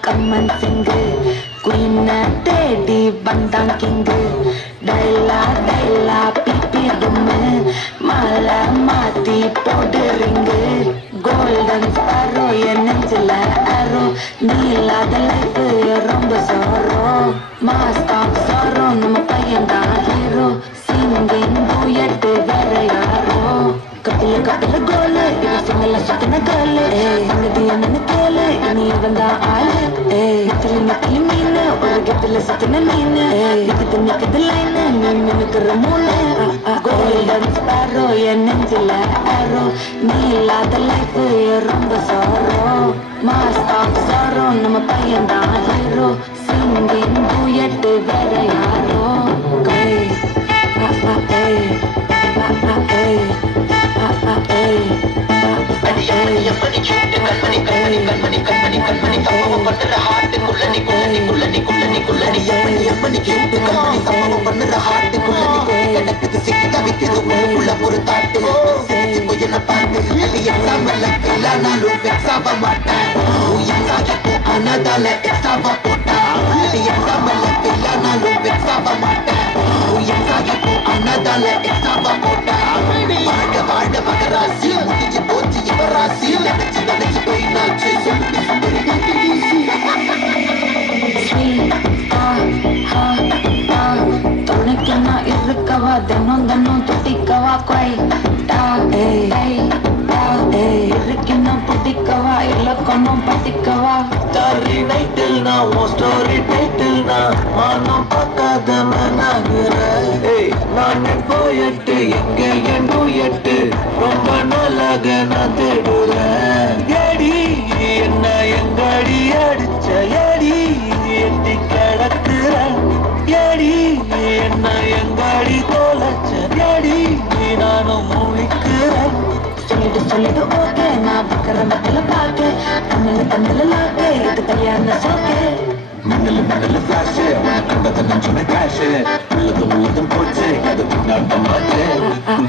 கம்மன் சிங்கு குயின தேடி வந்தான் king டைலா டைலா BP டும்மு மாலை மாத்தி போடுறீங்க கோல்டன் ஸ்பாரோ என் நெஞ்சில அரோ நீ இல்லாத லைஃப் ரொம்ப சோரோ மாஸ்க் ஆஃப் சோரோ நம்ம பையன்தான் ஹீரோ சிங்கிங் டூயட் வேற யாரோ கப்பில கப்பில கோலு இவ சிங்கல சுத்தின கோலு சங்கதி என்னன்னு கேளு இனி வந்தா ஆளு இத்திலி நக்கிலி மீனு ஒரு கப்பில சுத்தின மீனு நிக்குது நிக்குது லைனு நீ மினுக்குற மூணு கோல்டன் ஸ்பாரோ என் நெஞ்சில அரோ நீ இல்லாத லைஃப் ரொம்ப சோரோ மாஸ்க் ஆஃப் சோரோ நம்ம பையன்தான் ஹீரோ சிங்கிங் டூயட் வேற யாரோ துணைக்கென்னா இருக்கவா தினம் தினம் துட்டிக்கவா கொய்டா இருக்கென்னா புட்டிக்கவா இலக்கணம் பட்டிக்கவா ஸ்டாரி நைட்டில் நான் உன் ஸ்டோரி டைட்டில் நான் மானம் பார்க்காத மனாகிற நான் போயிட்டு எங்க என் எட்டு ரொம்ப நாளாக நான் தேடுறேன் ஏடி என்ன எங்கடி அடிச்ச ஏடி எட்டி கிடக்குற ஏடி என்ன எங்கடி தொலைச்ச ஏடி நானும் முழிக்கிறேன் சொல்லிட்டு ஓகே நான் பக்கற மத்தில பாக்கு கண்ணில லாக்கு இது கல்யாண சோக்கு மண்ணில் ஃபிளாஷ் கண்டதை நெஞ்சோட கேஷ் உள்ளதும் போச்சு அது பின்னாட்ட மாட்டே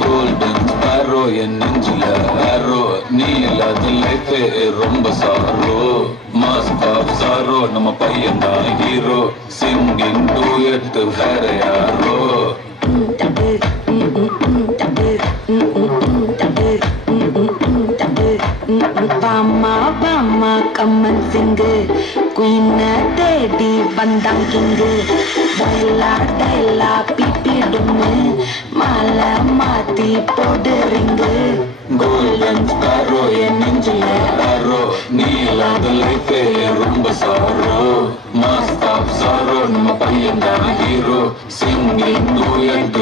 கோல்டன் ஸ்பாரோ என் நெஞ்சில ஆரோ நீ இல்லாத லைஃப் ரொம்ப சாரோ மாஸ்க் ஆஃப் சாரோ நம்ம பையன் தான் ஹீரோ சிங்கிங் டூயட் வேற யாரோ பாமா பாமா கம்மன் சிங்கு குயின தேடி வந்தான் கிங்கு டைலா டைலா பிபி டும்மு மாலை மாத்தி போடுறீங்க கோல்டன் ஸ்பாரோ என் நெஞ்சில ஆரோ நீ இல்லாத லைஃப் ரொம்ப சாரோ மாஸ்க் ஆஃப் சாரோ நம்ம பையன் தான் ஹீரோ சிங்கிங் டூயட்